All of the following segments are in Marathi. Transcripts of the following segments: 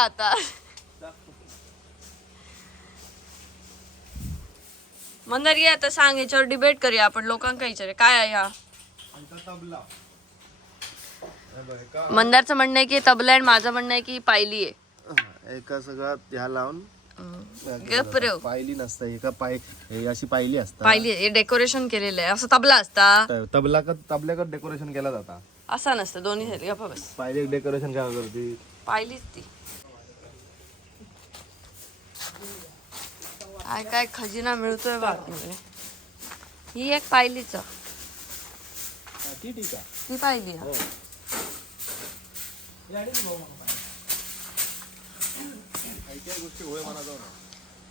आता. मंदार ये आता सांग, याच्यावर डिबेट करूया आपण. लोकांना विचारूया काय आहे हा. मंदारचं म्हणणं आहे की तबला आहे, माझं म्हणणं आहे की पायली आहे. एका सगळ्यात ह्या लावून पायली नसतं, एका अशी पायली असतात. पायली हे डेकोरेशन केलेलं आहे. असं तबला असता, तबल्याकडे डेकोरेशन केला जाता. असा नसतं. दोन्ही झाली गप्पा बस. पायली डेकोरेशन काय करते? पायलीच ती. काय काय खजिना मिळतोय बातमीमध्ये. ही एक पायलीच, ती ठीक आहे. ही पायली.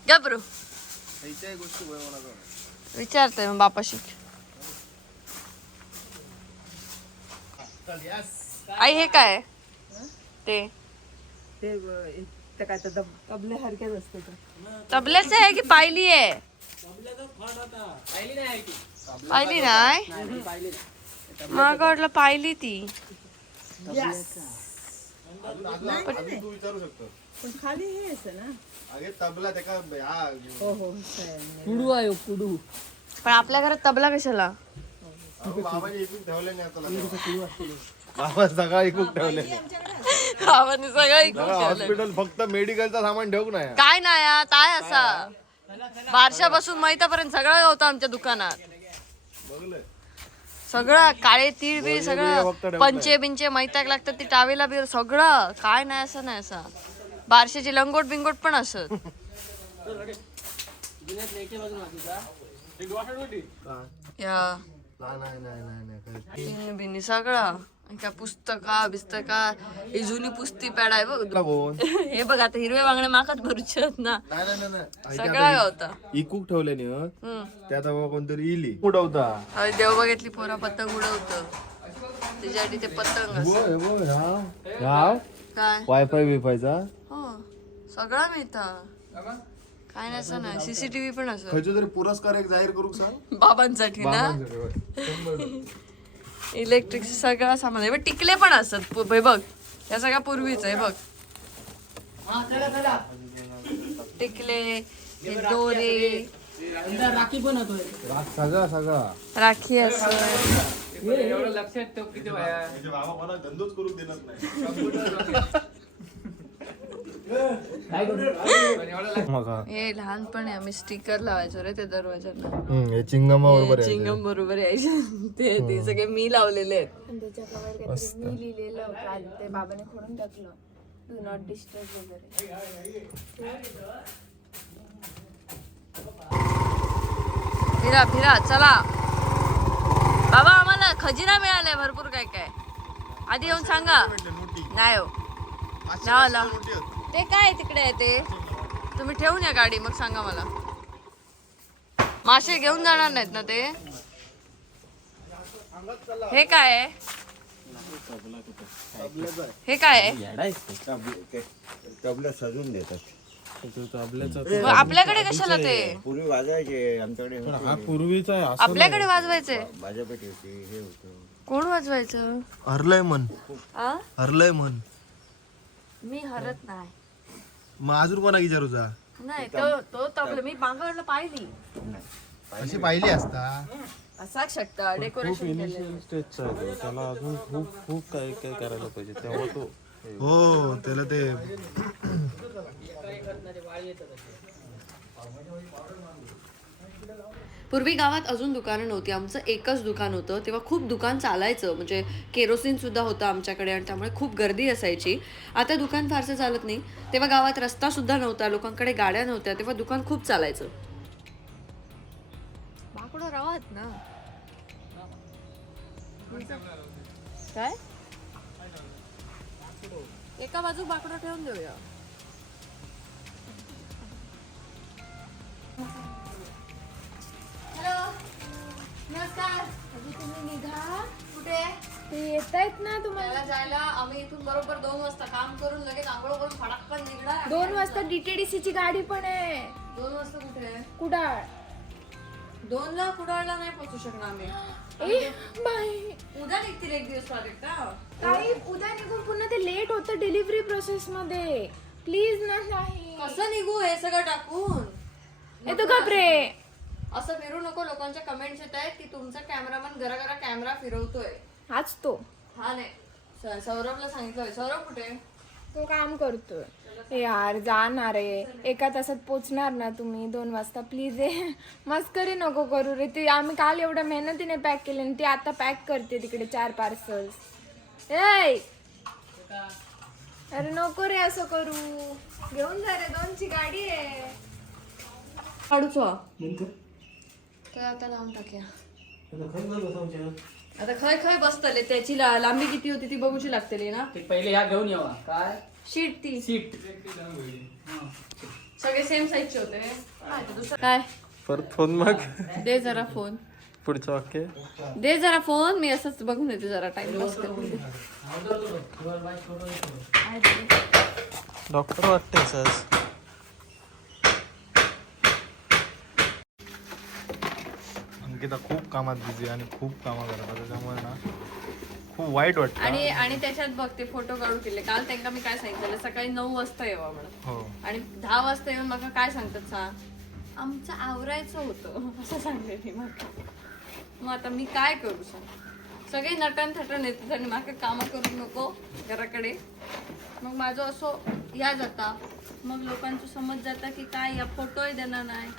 गबरू विचारतोय मग बापाशी. आई हे काय ते काय तर तबल्यासारख्याच असते. तबल्याच आहे की पायली आहे? पायली नाही, मग वाटलं पायली ती. विचारू शकतो पण खाली हे असं ना. अगे तबला त्या हो हो कुडू आहे कुडू. पण आपल्या घरात तबला कशाला? बाबाने एकूण ठेवले नाही आता. बाबा सगळं एकूण ठेवले. बाबांनी सगळं इकडून ठेवलंय. हॉस्पिटल फक्त मेडिकलचा सामान ठेवू नाही. काय नाही काय असा बारशापासून मैतापर्यंत सगळं होतं आमच्या दुकानात. सगळं काळे तीळ बी सगळं, पंचे बिंचे मैताक लागतात ती टावेला बी सगळं. काय नाही असं नाही. असं बारशाची लंगोट बिंगोट पण असत. या पिन बिनी सगळं, काय पुस्तका बिस्तका, ही जुनी पुस्ती पॅड आहे बघ. हे बघ आता हिरवे बांगडे माकाच भरूचे आहेत ना. सगळं होता इकूक ठेवले नाही. त्यात कोणतरी इली उडवता. देव बघितली पोरा पतंग उडवत. त्याच्यासाठी ते पतंग काय वायफाय बिफायचा हो सगळं मिळतं. काय नाही असं नाही. सीसीटीव्ही पण असं खयचो तरी पुरस्कार एक जाहीर करू सांग बाबांसाठी ना. इलेक्ट्रिक सगळं सामान आहे. टिकले पण असत बघ, या सगळ्या पूर्वीच आहे बघ. टिकले, हे दोरे, राखी पण होतोय. सगळं राखी असं. लक्षात ठेव किती वया. बाबा मला धंदोच करू देणार नाही. हे लहानपणी आम्ही स्टिकर लावायचो रे ते दरवाजाला. चिंगम बरोबर यायचे ते सगळे मी लावलेले आहेत. त्याच्या कवर मी लिहिलेलं काल ते बाबाने खोडून टाकलं, डू नॉट डिस्टर्ब वगैरे. फिरा फिरा चला बाबा, आम्हाला खजिना मिळालाय भरपूर. काय काय आधी येऊन सांगा. नाही हो नावाला ते काय तिकडे आहे ते तुम्ही ठेवून या गाडी, मग सांगा मला. मासे घेऊन जाणार नाहीत ना ते? हे काय आहे? हे काय आहे? तबला सजून देतात. मग आपल्याकडे कशाला ते? पूर्वी वाजायचे आमच्याकडे. हा पूर्वीचा आहे. आपल्याकडे वाजवायचे? भाज्यापेटी होती, हे होतं. कोण वाजवायचं? हरलंय मन, आ? हरलंय मन. मी हरत नाही. मग अजून कोणा विचारूचा? नाही तो तबला मी मागवलं पाहिली. अशी पाहिली असता. असा छट्टा डेकोरेशन स्टेजचा आहे तो. त्याला अजून खूप खूप काय काय करायला पाहिजे तेव्हा तो. हो त्याला ते पूर्वी गावात अजून दुकानं नव्हती. आमचं एकच दुकान होतं. तेव्हा खूप दुकान चालायचं, म्हणजे केरोसिन सुद्धा होतं आमच्याकडे आणि त्यामुळे खूप गर्दी असायची. आता दुकान फारसं चालत नाही. तेव्हा गावात रस्ता सुद्धा नव्हता, लोकांकडे गाड्या नव्हत्या, तेव्हा दुकान खूप चालायचं. बाकडं राहत ना काय एका बाजू बाकडं ठेवून देऊया. नमस्कार. तुम्ही निघा कुठे ते येत आहेत ना तुम्हाला. जायला आम्ही इथून बरोबर 2 वाजता काम करून लगेच आंघोळ करून फटाकन निघणार. 2 वाजता DTDC ची गाडी पण आहे. 2 वाजता कुठे? कुडाळ. 2 ला कुडाळला नाही पोहोचू शकणार आम्ही. ए बाई, उद्या निघतील एक दिवस प्रोजेक्ट. काही उद्या निघून पुन्हा ते लेट होतं डिलिव्हरी प्रोसेस मध्ये. प्लीज ना. नाही कसं निघू हे सगळं टाकून? हे तू घाबरे. असं फिरू नको. लोकांच्या कमेंट्स येत आहेत की तुमचा कॅमेरामन घरा कॅमेरा फिरवतोय. हाच तो. हा नाही, सौरभला सांगितलंय. सौरभ कुठे? तो काम करतोय. हे यार जाणार आहे, 1 तासात पोचणार ना तुम्ही 2 वाजता. प्लीज हे मस्करी नको करू रे. ते आम्ही काल एवढ्या मेहनतीने पॅक केले आणि ती आता पॅक करते तिकडे 4 पार्सल्स. ए अरे नको रे असं करू. घेऊन जा रे, 2ची गाडी आहे. काढूच तर आता लावून टाकूया. आता खय बसतले. त्याची लांबी किती होती ती बघूची लागतली ना. ते पहिले ह्या घेऊन यावा. काय शीट ती सीट. सगळे सेम साईजचे होते. काय परत फोन मग दे जरा फोन. पुढचं वाक्य दे जरा फोन. मी असंच बघून येते जरा टाइमपास करते. डॉक्टर वाटते सहज. अंकिता खूप कामात बिझी आणि खूप कामं करतात त्याच्यामुळे ना खूप वाईट वाटतं. आणि त्याच्यात बघ ते फोटो काढून केले. काल त्यांना मी काय सांगितलं, सकाळी 9 वाजता यावा म्हणून. हो आणि 10 वाजता येऊन मग काय सांगतात सांग, आमचं आवरायचं होतं असं सांगते ती. मग आता मी काय करू सांग. सगळे नटन थटन येतात आणि मागे कामं करू नको घराकडे. मग माझं असं या जाता. मग लोकांचं समज जाता की काय या फोटोही देणार नाही.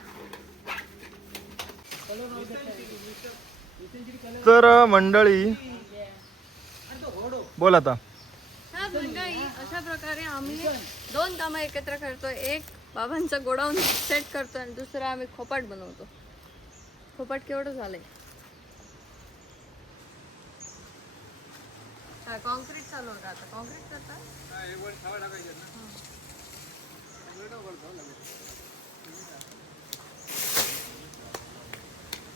तर मंडळी बोल आता. हा मंडळी, अशा प्रकारे आम्ही 2 कामं एकत्र करतोय. एक बाबांचं गोडाऊन सेट करतोय आणि दुसरं आम्ही खोपाट बनवतो. खोपाट केवढं झालंय. कॉन्क्रीट चालू होतं. आता कॉन्क्रीट करतात.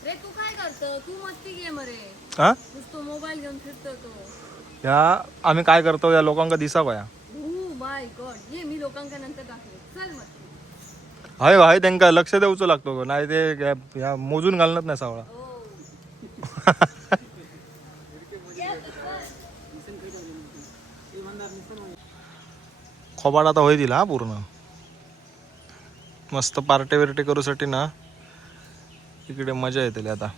रे तू काय करतो? तू मस्ती घे मरे. हा नुसतो मोबाईल घेऊन फिरतो तो. ह्या आम्ही काय करतो या लोकांका दिसा पाया. माय गॉड. ये मी लोकांका नंतर दाखवे. चल मग. हाय त्यांना लक्ष द्यायचं लागतो. नाही ते ह्या मोजून घालणार नाही सावळा. खोबाड आता होय दिला हा पूर्ण. मस्त पार्टी विर्टी करूसाठी ना इकडे मजा येते आता.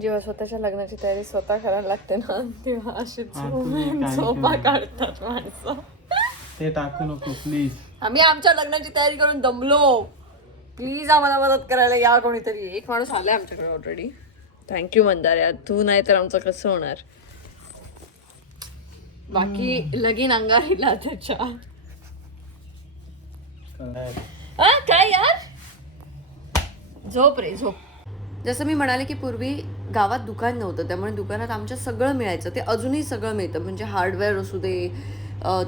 जेव्हा स्वतःच्या लग्नाची तयारी स्वतः करायला लागते ना, तेव्हा असे झोपा काढतात माणसं. ते टाकू नको प्लीज. आम्ही आमच्या लग्नाची तयारी करून दमलो. प्लीज आम्हाला मदत करायला या कोणीतरी. एक माणूस आलाय आमच्याकडे ऑलरेडी. थँक्यू मंदार. तू नाही तर आमचं कसं होणार. बाकी लगीन अंगारीला त्याच्या. काय यार. झोप रे झोप. जसं मी म्हणाले की पूर्वी गावात दुकान नव्हतं, त्यामुळे दुकानात आमच्या सगळं मिळायचं. ते अजूनही सगळं मिळतं. म्हणजे हार्डवेअर असू दे,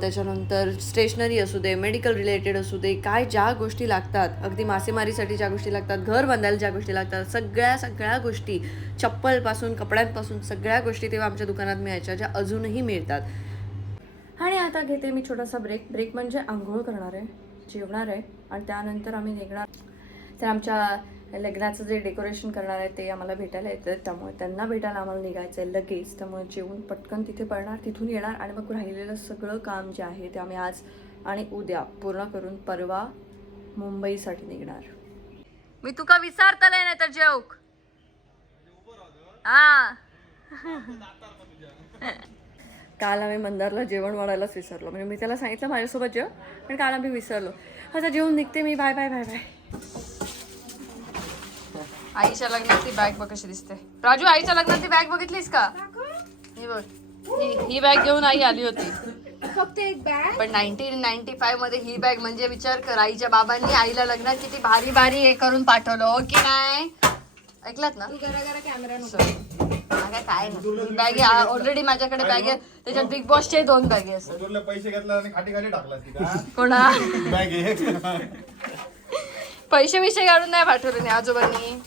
त्याच्यानंतर स्टेशनरी असू दे, मेडिकल रिलेटेड असू दे, काय ज्या गोष्टी लागतात, अगदी मासेमारीसाठी ज्या गोष्टी लागतात, घर बांधायला ज्या गोष्टी लागतात, सगळ्या गोष्टी, चप्पलपासून कपड्यांपासून सगळ्या गोष्टी तेव्हा आमच्या दुकानात मिळायच्या, ज्या अजूनही मिळतात. आणि आता घेते मी छोटासा ब्रेक म्हणजे आंघोळ करणार आहे, जेवणार आहे आणि त्यानंतर आम्ही निघणार. तर आमच्या लग्नाचं जे डेकोरेशन करणार आहे ते आम्हाला भेटायला येतं, त्यामुळे त्यांना भेटायला आम्हाला निघायचं आहे लगेच. त्यामुळे जेवून पटकन तिथे पडणार, तिथून येणार आणि मग राहिलेलं सगळं काम जे आहे ते आम्ही आज आणि उद्या पूर्ण करून परवा मुंबईसाठी निघणार. मी तुका विचारतले नाही तर जेवक. काल आम्ही मंदारला जेवण वाढायलाच विसरलो. म्हणजे मी त्याला सांगितलं माझ्यासोबत जेव, पण काल आम्ही विसरलो. आता जेवून निघते मी. Bye bye bye bye. आईच्या लग्नातली बॅग बघ कशी दिसते. राजू, आईच्या लग्नातली बॅग बघितलीस का? ही बघ, ही बॅग घेऊन आई आली होती. फक्त एक बॅग. पण 1995 मध्ये ही बॅग म्हणजे विचार कर, आईच्या बाबांनी आईला लग्नात किती भारी भारी हे करून पाठवलं, हो की नाही? ऐकलात ना? तू घरा कॅमेरा नको. काय बॅग ऑलरेडी माझ्याकडे बॅग आहे, त्याच्यात बिग बॉसचे 2 बॅग असतात. पैसे घेतला आणि खाटी खाली टाकला. कोणा बॅग पैसे विषय काढून नाही पाठवले नाही आजोबांनी.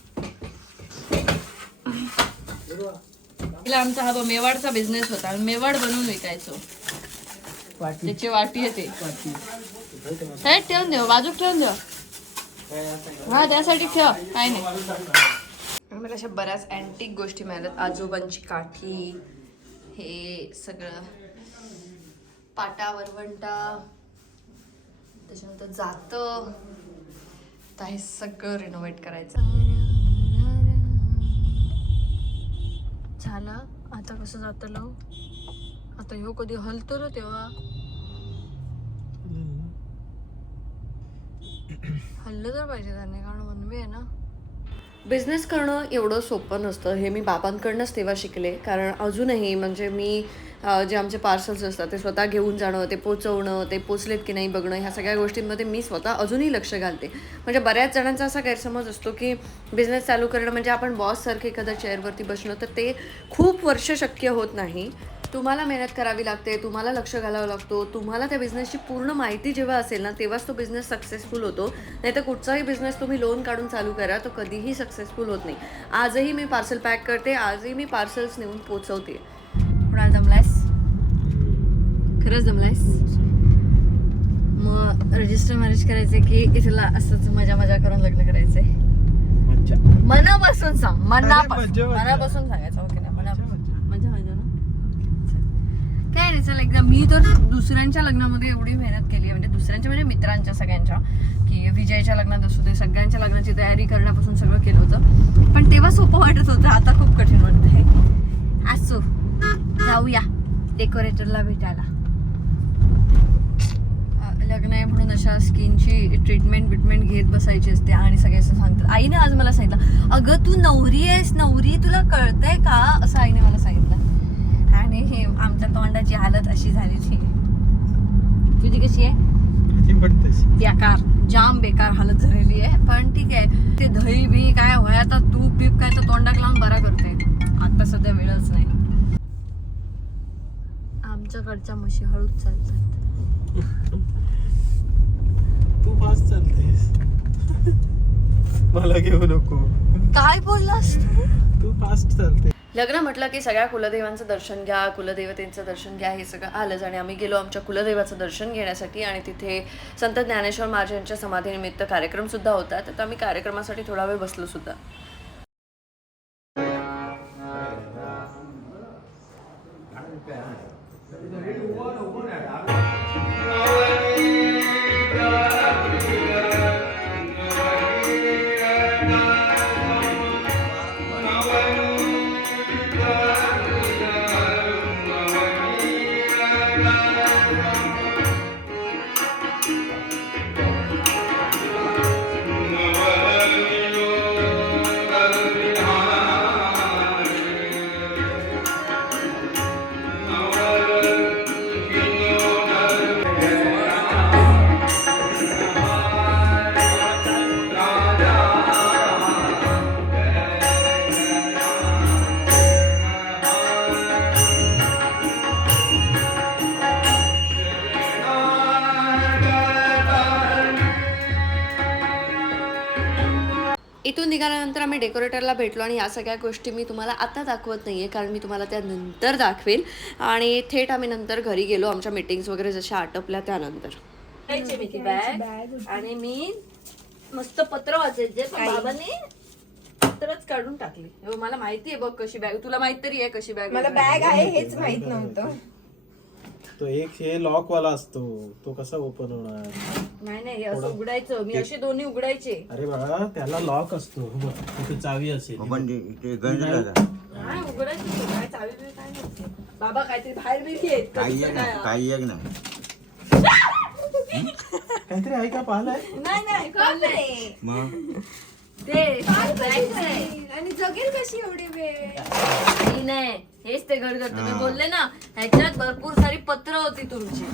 आमचा हा मेवाडचा बिझनेस होता. मेवाड बनवून विकायचो. त्याची वाटी येते, ठेवून देऊ, बाजूक ठेवून देऊ. हा त्यासाठी ठेव, काय नाही. मला अशा बऱ्याच अँटिक गोष्टी मिळाल्यात. आजोबांची काठी, हे सगळं पाटा वरवंटा, त्याच्यानंतर जातं. आता हे सगळं रिनोव्हेट करायचं झालं. आता कसं जातं लाव, आता ह्यो कधी हलतो ना तेव्हा हल्लं तर पाहिजे त्याने, कारण वनवे आहे ना. बिझनेस करणं एवढं सोपं नसतं हे मी बाबांकडनंच तेव्हा शिकले. कारण अजूनही म्हणजे मी जे आमचे पार्सल्स असतात ते स्वतः घेऊन जाणं, ते पोचवणं, ते पोचलेत की नाही बघणं, ह्या सगळ्या गोष्टींमध्ये मी स्वतः अजूनही लक्ष घालते. म्हणजे बऱ्याच जणांचा असा गैरसमज असतो की बिझनेस चालू करणं म्हणजे आपण बॉससारखे एखाद्या चेअरवरती बसणं, तर ते खूप वर्ष शक्य होत नाही. तुम्हाला मेहनत करावी लागते, तुम्हाला लक्ष घालावं लागतो. तुम्हाला त्या बिझनेसची पूर्ण माहिती जेव्हा असेल ना तेव्हाच तो बिझनेस सक्सेसफुल होतो. नाही तर कुठचाही बिझनेस तुम्ही लोन काढून चालू करा तो कधीही सक्सेसफुल होत नाही. आजही मी पार्सल पॅक करते, आजही मी पार्सल्स नेऊन पोचवते. कुणाला जमलायस? खरंच जमलायस? मग रजिस्टर मॅरेज करायचे की इथला असंच मजा मजा करून लग्न करायचंय? मनापासून सांग, मनापासून सांगायचं. ओके ना? मजा मजा ना. काय नाही, चल एकदा. मी तर दुसऱ्यांच्या लग्नामध्ये एवढी मेहनत केली आहे, म्हणजे दुसऱ्यांच्या म्हणजे मित्रांच्या सगळ्यांच्या, की विजयच्या लग्नात असू दे, सगळ्यांच्या लग्नाची तयारी करण्यापासून सगळं केलं होतं. पण तेव्हा सोपं वाटत होतं, आता खूप कठीण वाटत आहे. असो, जाऊया डेकोरेटरला भेटायला. लग्न आहे म्हणून अशा स्किनची ट्रीटमेंट घेत बसायची असते आणि सगळे असं सांगतात. आईने आज मला सांगितलं, अगं तू नवरी आहेस, नवरी, तुला कळतंय का, असं आईने मला सांगितलं. आणि हे आमच्या तोंडाची हालत अशी झाली. तुझी कशी आहे? बेकार, जाम बेकार हालत झालेली आहे. पण ठीक आहे, ते दही बी काय होय, आता तूप पीप काय तर तोंडाक लावून बरा करते. आता सध्या वेळच नाही. आमच्याकडच्या म्हशी हळूच चालतात. तू फास्ट चालतेस, मला घेऊ नको. काय बोललास तू फास्ट चालते. लग्न म्हटलं की सगळ्या कुलदेवांचं दर्शन घ्या, कुलदेवतेचं दर्शन घ्या, हे सगळं आलंच. आणि आम्ही गेलो आमच्या कुलदेवाचं दर्शन घेण्यासाठी. आणि तिथे संत ज्ञानेश्वर महाराज यांच्या समाधीनिमित्त कार्यक्रम सुद्धा होता. तर आम्ही कार्यक्रमासाठी थोडा वेळ बसलो सुद्धा. इथून निघाल्यानंतर आम्ही डेकोरेटरला भेटलो. आणि या सगळ्या गोष्टी मी तुम्हाला आता दाखवत नाही आहे, कारण मी तुम्हाला त्या नंतर दाखवेन. आणि थेट आम्ही नंतर घरी गेलो, आमच्या मीटिंग्स वगैरे जशा आटपल्या त्यानंतर. आणि मी मस्त पत्र वाचायचे, बाबांनी पत्रच काढून टाकले. मला माहिती आहे बघ कशी बॅग, तुला माहित तरी आहे कशी बॅग. मला बॅग आहे हेच माहित नव्हतं. तो एक हे लॉक वाला असतो, तो कसा ओपन होणार? नाही असं उघडायचं, मी असे दोन्ही उघडायचे. अरे बाळा, त्याला लॉक असतो, तिथे चावी असेल. पण ते गंज झाला. नाही उघडायचं, काय चावी बिवी काय नव्हती. बाबा काहीतरी बाहेर बिरी आहेत काही एक नाही, काही एक नाही. काहीतरी आहे का, पाहिलंय? नाही कळलंय. मग ते आणि जगेल कशी एवढी वेळ? नाही, हेच ते घर करतो. मी बोलले ना, ह्याच्यात भरपूर सारी पत्र होती तुमची,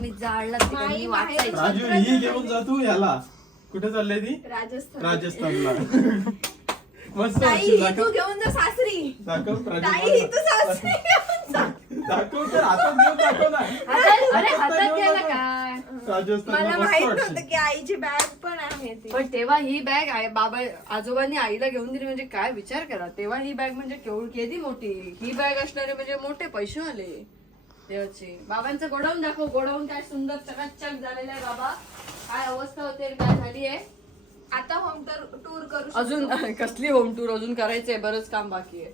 मी जाळलं मी वाचायची. राजू, ही घेऊन जा तू याला. कुठे चाललंय ती? राजस्थानला. मस्त तू घेऊन जा सासरी. दाखव ताई तू सासरी घेऊन जा. दाखव तर हातात घेऊन दाखव ना. अरे हातात घ्यायला काय? मला माहित नव्हतं की आईची बॅग पण आहे ती. पण तेव्हा ही बॅग आहे, बाबा आजोबांनी आईला घेऊन दिली म्हणजे काय विचार करा. तेव्हा ही बॅग म्हणजे केवढी मोठी. ही बॅग असणारे म्हणजे मोठे पैसे आले देवाचे. बाबांचं गोडाऊन दाखव, गोडाऊन काय सुंदर चकाचक झालेलं आहे. बाबा काय अवस्था होते, काय झाली आहे. आता होम टूर करू अजून कसली होम टूर अजून करायचंय, बरंच काम बाकी आहे.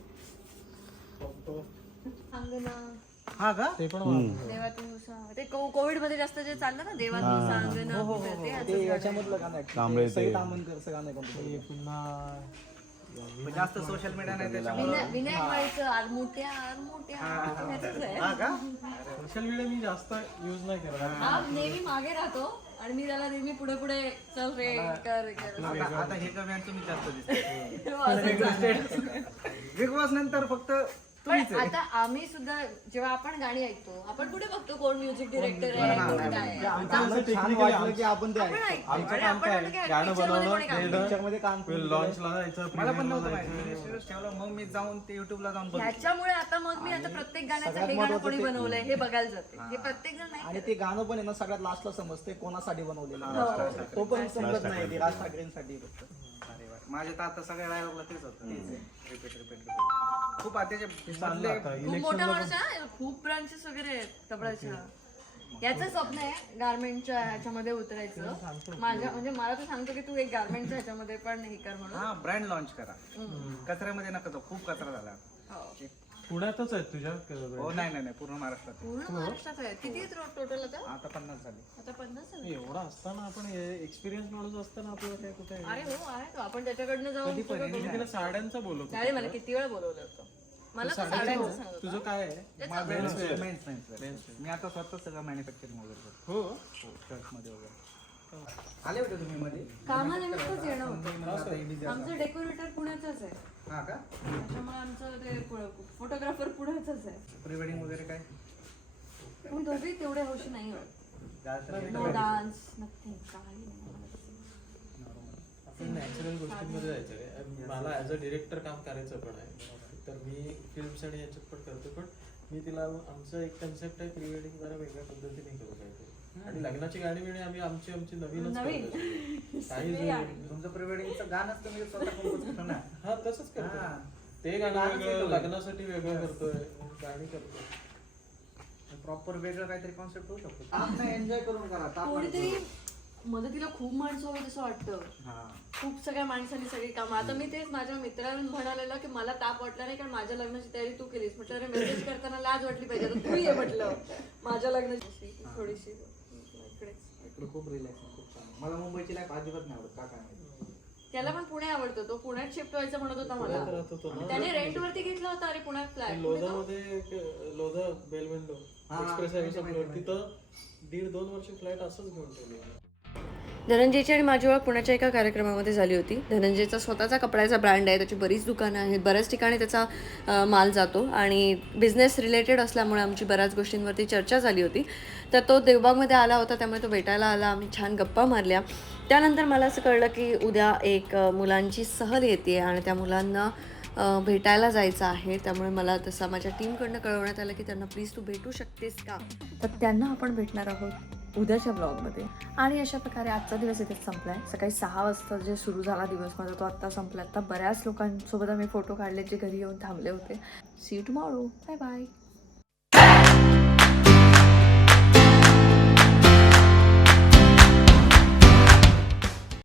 हा का ते पण देवातून उसा ते कोविड मध्ये जास्त जे चाललं ना, देवातून सांगणं ते ह्याचंच गाणं आहे. कांबळे ते पुन्हा जास्त सोशल मीडिया नाही त्याच्यामुळे विनायक व्हायचं आरमोट्या ह्याचंच आहे. सोशल मीडिया मी जास्त युज नाही करत. हा नेहमी मागे राहतो आणि मी त्याला नेहमी पुढे पुढे चल रे कर आता हे कमी तुम्ही जास्त दिसते कर. बिग बॉस नंतर फक्त पण आता आम्ही सुद्धा जेव्हा आपण गाणी ऐकतो, आपण कुठे बघतो कोण म्युझिक डिरेक्टर आहे, कोण काय आहे. छान वाटलं की आपण ते आपण ऐकतो. आणि आपण म्हणतो की गाणं picture मध्ये बनवलं, कोणी काम करतं. पिक्चरमध्ये काम लॉन्चला जायचं, मला पण premiere ला नव्हतं जायचं. माहिती. मी serious ठेवलं मग मी जाऊन ते युट्यूबला जाऊन बघितलं. ह्याच्यामुळे आता मग मी आता प्रत्येक गाण्याचं हे गाणं कोणी बनवलंय हे बघायला जाते. हे प्रत्येक जण नाही आणि ते गाणं पण आहे ना सगळ्यात लास्टला समजते कोणासाठी बनवलेलं आहे. तो पण समजत नाही ते राज ठाकरेंसाठी फक्त. अरे वा. माझ्या तर आता सगळ्या डायलॉगला तेच होतं रिपीट खूप त्याचे चाललं आता. खूप मोठा माणूस आहे, खूप ब्रांचेस वगैरे आहेत कपड्याच्या. याचं स्वप्न आहे गारमेंटच्या ह्याच्यामध्ये उतरायचं. माझ्या म्हणजे मला तर सांगतो की तू एक गारमेंटच्या ह्याच्यामध्ये पण हे कर म्हणून. हा ब्रँड लॉन्च करा. कचऱ्यामध्ये नका जाऊ, खूप कचरा झाला. हो. पुण्यातच आहेत तुझ्या हो नाही पूर्ण महाराष्ट्रात पूर्ण महाराष्ट्रात आहे. किती आहेत टोटल आता? आता 50 झाले. आता 50 झाले. एवढा असताना आपण एक्सपिरियन्स माणूस असताना आपल्याला काय कुठे अरे हो आहे तो. आपण त्याच्याकडनं जाऊन सगळं बघू. तिला साड्यांचा बोलवतो. अरे मला किती वेळा बोलवलं होतं. मला पण साड्यांचं सांगत होता. तुझं काय आहे? मेन्स. मी आता स्वतः सगळं मॅन्युफॅक्चरिंग वगैरे करतो. हो शर्ट मध्ये वगैरे आले होते तुम्ही मध्ये कामानिमित्तच येणं होतं. आमचं डेकोरेटर पुण्याचंच आहे, हा का त्याच्यामुळे आमचं ते फोटोग्राफर पुण्याचंच आहे. प्री वेडिंग वगैरे काय पण दोघे तेवढे हौशी नाही होत. नो डान्स नथिंग काही नाही. आपण नॅचरल गोष्टींमध्ये जायचं रे. मला ॲज अ डिरेक्टर काम करायचं पण आहे, तर मी फिल्म्स आणि याच्यात पण करतो. पण मी तिला आमचं एक कन्सेप्ट आहे, प्री वेडिंग जरा वेगळ्या पद्धतीने करू पाहिजे. आणि लग्नाची गाणी बिणी आम्ही आमची नवीनच करतो. काही तुमचं प्री वेडिंगचं गाणंच तुम्ही स्वतः compose करता ना. हा तसंच करतो. हा. ते गाणं वेगळं, लग्नासाठी वेगळं करतोय, गाणी करतोय. प्रॉपर वेगळं काहीतरी कॉन्सेप्ट होऊ शकतो. आपण एन्जॉय करून करा. कोणीतरी मदतीला खूप माणसं हवीत असं वाटतं. खूप सगळ्या माणसांनी सगळी कामं. आता मी तेच माझ्या मित्राला म्हणालेलं की मला ताप वाटला नाही कारण माझ्या लग्नाची तयारी तू केलीस. म्हटलं अरे मेसेज करताना लाज वाटली पाहिजे, आता तू ये म्हटलं माझ्या लग्नाची थोडीशी इकडेच. खूप रिलॅक्स खूप छान. मला मुंबईची लाईफ अजिबात नाही आवडत. का काय माहिती. त्याला पण पुणे आवडतो. तो पुण्यात शिफ्ट व्हायचं म्हणत होता मला. राहत होतो ना. त्याने रेंट वरती घेतला होता. अरे पुण्यात फ्लॅट. लोधामध्ये लोधा बेलविंडो एक्सप्रेस हायवे आपलं तिथं 1.5-2 वर्ष फ्लाईट असंच घेऊन ठेवली. धनंजयची आणि माझी ओळख पुण्याच्या एका कार्यक्रमामध्ये झाली होती. धनंजयचा स्वतःचा कपड्याचा ब्रँड आहे, त्याची बरीच दुकानं आहेत, बऱ्याच ठिकाणी त्याचा माल जातो आणि बिझनेस रिलेटेड असल्यामुळे आमची बऱ्याच गोष्टींवरती चर्चा झाली होती. तर तो देवबागमध्ये आला होता, त्यामुळे तो भेटायला आला. आम्ही छान गप्पा मारल्या. त्यानंतर मला असं कळलं की उद्या एक मुलांची सहल येते आणि त्या मुलांना भेटायला जायचं आहे. त्यामुळे मला तसं माझ्या टीमकडनं कळवण्यात आलं की त्यांना प्लीज तू भेटू शकतेस का. तर त्यांना आपण भेटणार आहोत उद्याच्या ब्लॉगमध्ये. आणि अशा प्रकारे आजचा दिवस इथेच संपला आहे. सकाळी 6 वाजता जे सुरू झाला दिवस माझा तो आत्ता संपला. आत्ता बऱ्याच लोकांसोबत आम्ही फोटो काढले जे घरी येऊन थांबले होते. See you tomorrow. Bye bye.